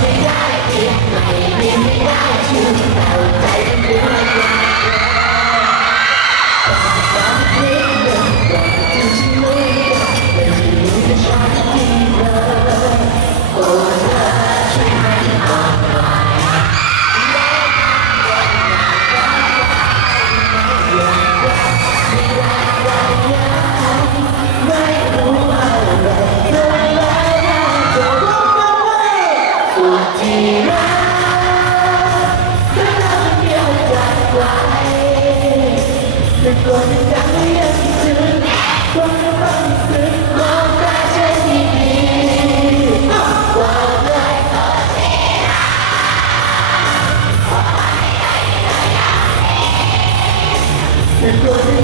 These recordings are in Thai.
ไม่ได้คิดใหม่เรียนไม่ได้ชื่อเก่า 有。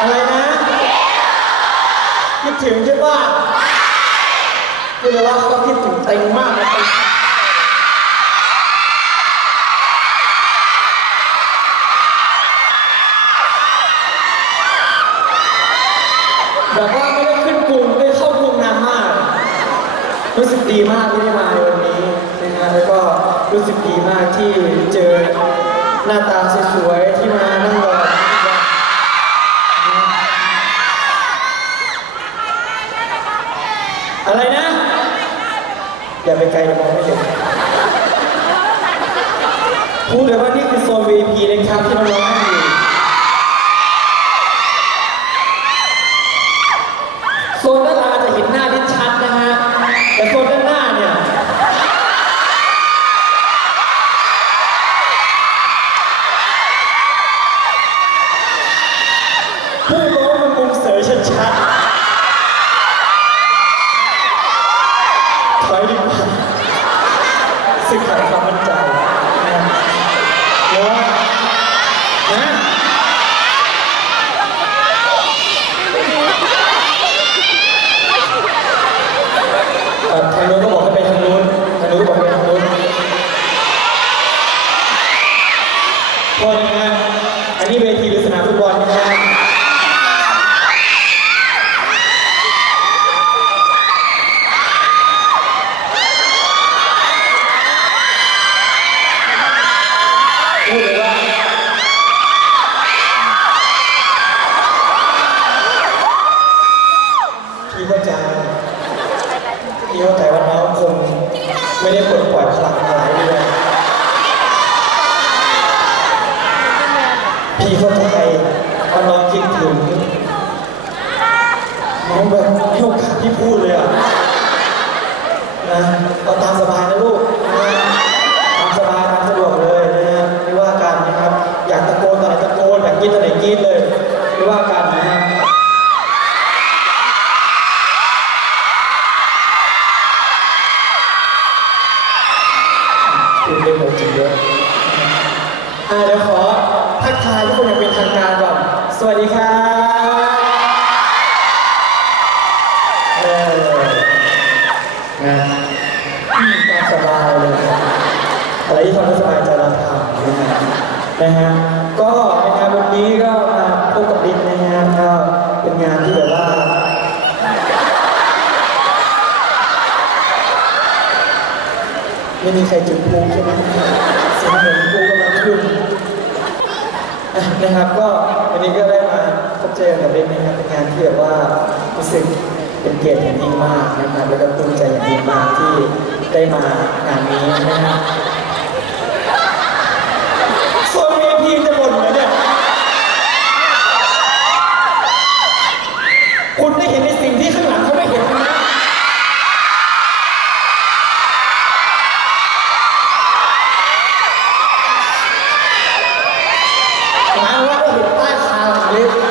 อะไรนะคิดถึงใช่ป่ะพูดเลยว่าเขาคิดถึงเต็งมากเลยเต็งแบบว่าไม่ได้ขึ้นกรุงไม่ได้เข้ากรุงนานมาก รู้สึกดีมากที่ได้มาในวันนี้นะฮะแล้วก็รู้สึกดีมากที่เจอหน้าตาสวยๆที่มานั่งรอ อะไรนะ อย่าไปไกลเดี๋ยวมองไม่เห็นพูดเลยว่านี่คือโซน VIP นะครับที่น้องๆ ขาดความมั่นใจนะเนาะนะเอ่อทางนู้นก็บอกให้ไปทางนู้นทางนู้นก็บอกให้ไปทางนู้นโทษนะฮะอันนี้เวทีหรือสนามฟุตบอลนะฮะ พูดเลยว่าพี่เข้าใจพี่เข้าใจว่าน้องคง ไม่ได้ปลดปล่อยพลังอะไรด้วยพี่เข้าใจว่าน้องคิดถึงน้องแบบให้โอกาที่พูดเลยอะนะ ตามสบายเลยอะไรที่ทำให้สบายใจเราทำนะฮะนะฮะก็นะครับวันนี้ก็มาพบกับลิศนะฮะก็เป็นงานที่แบบว่าไม่มีใครจุดพลุใช่ไหมเสียงเหมือนพลุกำลังขึ้นนะครับก็วันนี้ก็ได้มาพบเจอกับเบนนะครับเป็นงานที่แบบว่ารู้สึก เป็นเกียรติอย่างยิ่งมากนะครับ แล้วก็ภูมิใจอย่างยิ่งมากที่ได้มางานนี้นะครับโซนเวทีจะบ่นเหรอเนี่ย คุณได้เห็นในสิ่งที่ข้างหลังเขาไม่เห็นนะ หมายว่าได้เห็นป้ายคาหลังลิฟต์น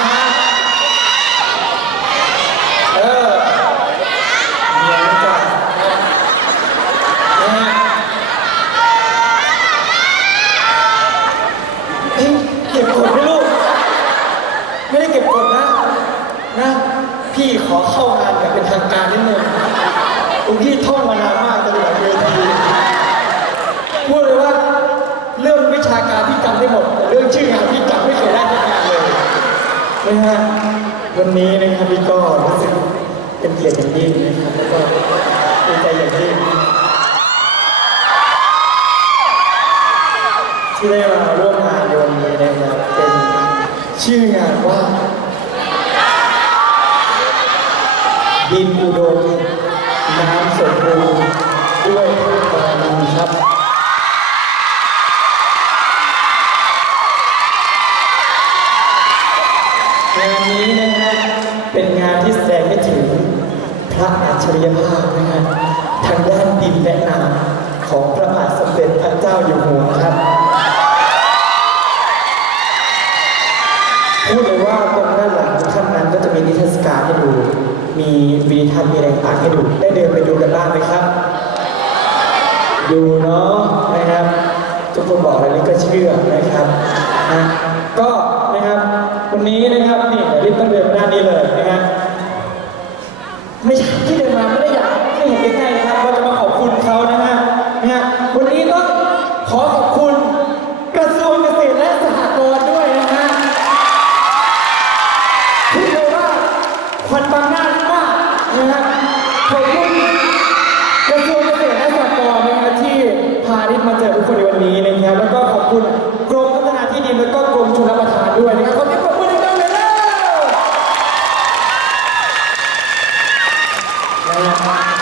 ะฮะเออเดี๋ยวนะจ๊ะนะฮะเฮ้ย เก็บกดไหมลูก ไม่ได้เก็บกดนะนะ พี่ขอเข้างานแบบเป็นทางการนิดนึงอุพี่ท่องมานานมากตลอดเวทีพูดเลยว่าเรื่องวิชาการพี่จำได้หมดแต่เรื่องชื่องานพี่จำไม่เคยได้ทั้งงานเลยนะฮะวันนี้นะครับพี่ก็รู้สึกเป็นเกียรติอย่างยิ่งนะครับ งานนี้นะฮะเป็นงานที่แสดงให้ถึงพระอัจฉริยภาพนะฮะทางด้านดินและน้ำของพระบาทสมเด็จพระเจ้าอยู่หัวครับพูดเลยว่าตรงด้านหลังท่านนั้นก็จะมีนิทรรศการให้ดู มีวิดีทัศน์มีอะไรต่างให้ดู ได้เดินไปดูกันบ้างไหมครับ ดูเนาะนะครับ ทุกคนบอกอะไรนี่ก็เชื่อนะครับนะก็ ครับวันนี้นะครับนี่รีบต้องเดินมาด้านนี้เลยนะฮะไม่ใช่ที่เดินมา นะฮะ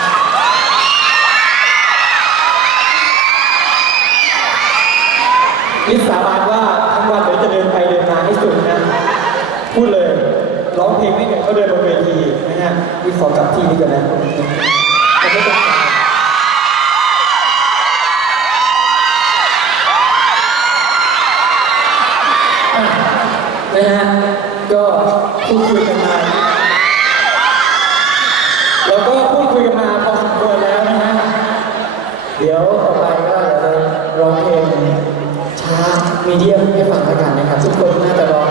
นิสสาบานว่าทั้งวันเดี๋ยวจะเดินไปเดินมาให้สุดนะ พูดเลยร้องเพลงไม่เหมือนเขาเดินบนเวทีนะฮะวิขอกลับที่นี่ก่อนนะจะไม่ต้องการอะนะฮะก็พูดคุยกันมาแล้วก็พูดคุ ยวรแล้วนะฮะเดี๋ยวต่อไปก็เดี๋ยวจะร้องเพลงช้ามีเดียมให้ฟังแล้วกันนะครับ ทุกคนน่าจะร้อง